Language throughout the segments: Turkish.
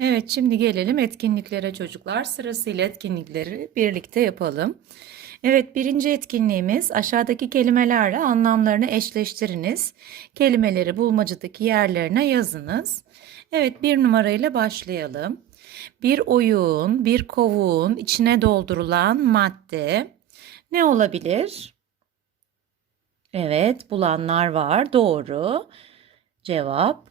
Evet, şimdi gelelim etkinliklere çocuklar. Sırasıyla etkinlikleri birlikte yapalım. Evet, birinci etkinliğimiz aşağıdaki kelimelerle anlamlarını eşleştiriniz. Kelimeleri bulmacadaki yerlerine yazınız. Evet, bir numarayla başlayalım. Bir oyun, bir kovuğun içine doldurulan madde ne olabilir? Evet, bulanlar var. Doğru. Cevap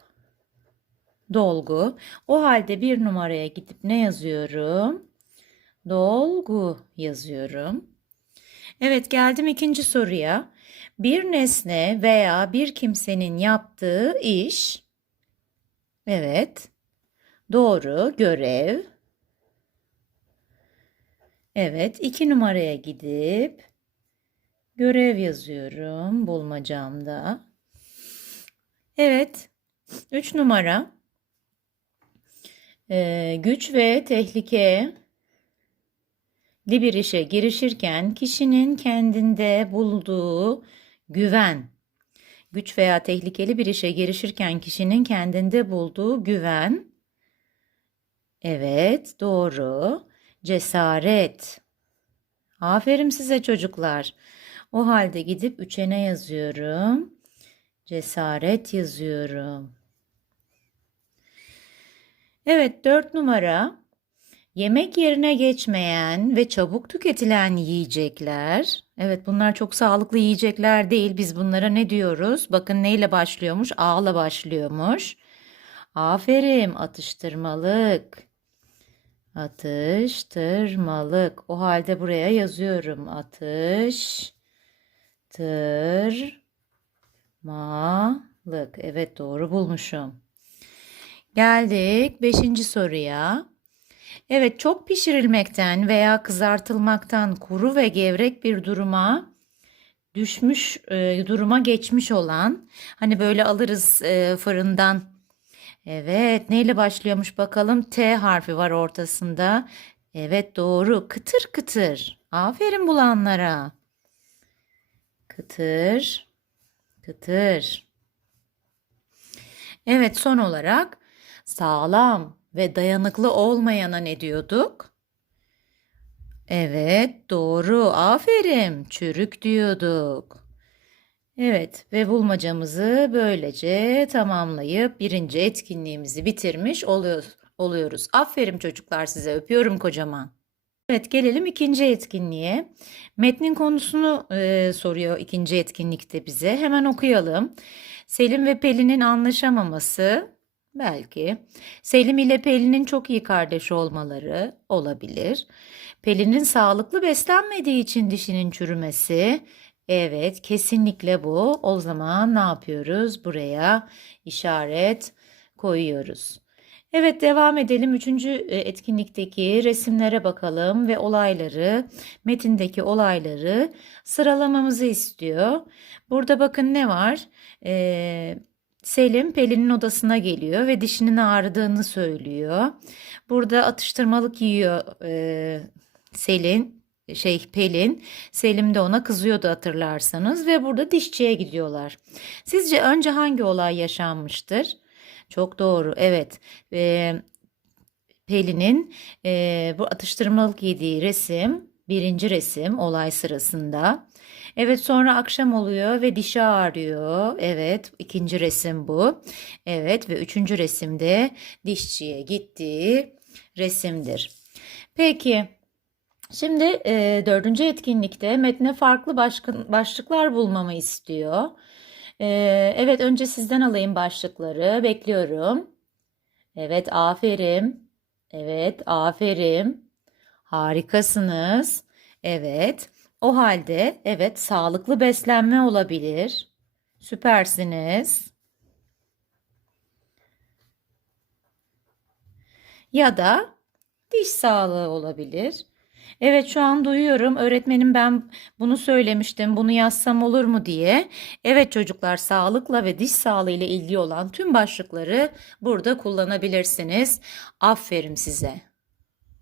dolgu. O halde bir numaraya gidip ne yazıyorum? Dolgu yazıyorum. Evet geldim ikinci soruya. Bir nesne veya bir kimsenin yaptığı iş. Evet. Doğru. Görev. Evet. iki numaraya gidip görev yazıyorum bulmacamda. Evet. Üç numara. Ee, güç ve tehlike bir işe girişirken kişinin kendinde bulduğu güven. Güç veya tehlikeli bir işe girişirken kişinin kendinde bulduğu güven. Evet, doğru. Cesaret. Aferin size çocuklar. O halde gidip üçe ne yazıyorum? Cesaret yazıyorum. Evet, dört numara. Yemek yerine geçmeyen ve çabuk tüketilen yiyecekler. Evet, bunlar çok sağlıklı yiyecekler değil. Biz bunlara ne diyoruz? Bakın neyle başlıyormuş? A'la başlıyormuş. Aferin, atıştırmalık. Atıştırmalık. O halde buraya yazıyorum. Atıştırmalık. Evet, doğru bulmuşum. Geldik beşinci soruya. Evet, çok pişirilmekten veya kızartılmaktan kuru ve gevrek bir duruma düşmüş, e, duruma geçmiş olan, hani böyle alırız e, fırından. Evet, neyle başlıyormuş bakalım? T harfi var ortasında. Evet, doğru. Kıtır kıtır. Aferin bulanlara. Kıtır, kıtır. Evet, son olarak sağlam ve dayanıklı olmayana ne diyorduk? Evet, doğru. Aferin. Çürük diyorduk. Evet ve bulmacamızı böylece tamamlayıp birinci etkinliğimizi bitirmiş oluyoruz. oluyoruz. Aferin çocuklar size öpüyorum kocaman. Evet gelelim ikinci etkinliğe. Metnin konusunu e, soruyor ikinci etkinlikte bize. Hemen okuyalım. Selim ve Pelin'in anlaşamaması belki. Selim ile Pelin'in çok iyi kardeş olmaları olabilir. Pelin'in sağlıklı beslenmediği için dişinin çürümesi. Evet, kesinlikle bu. O zaman ne yapıyoruz? Buraya işaret koyuyoruz. Evet devam edelim. Üçüncü e, etkinlikteki resimlere bakalım ve olayları, metindeki olayları sıralamamızı istiyor. Burada bakın ne var? Ee, Selim Pelin'in odasına geliyor ve dişinin ağrıdığını söylüyor. Burada atıştırmalık yiyor e, Selin, şey Pelin. Selim de ona kızıyordu hatırlarsanız ve burada dişçiye gidiyorlar. Sizce önce hangi olay yaşanmıştır? Çok doğru. Evet. E, Pelin'in e, bu atıştırmalık yediği resim birinci resim olay sırasında. Evet sonra akşam oluyor ve dişi ağrıyor. Evet ikinci resim bu. Evet ve üçüncü resimde dişçiye gittiği resimdir. Peki şimdi e, dördüncü etkinlikte metne farklı başkın, başlıklar bulmamı istiyor. E, evet önce sizden alayım başlıkları. Bekliyorum. Evet aferin. Evet aferin. Harikasınız. Evet. O halde evet sağlıklı beslenme olabilir. Süpersiniz. Ya da diş sağlığı olabilir. Evet şu an duyuyorum öğretmenim ben bunu söylemiştim bunu yazsam olur mu diye. Evet çocuklar sağlıkla ve diş sağlığı ile ilgili olan tüm başlıkları burada kullanabilirsiniz. Aferin size.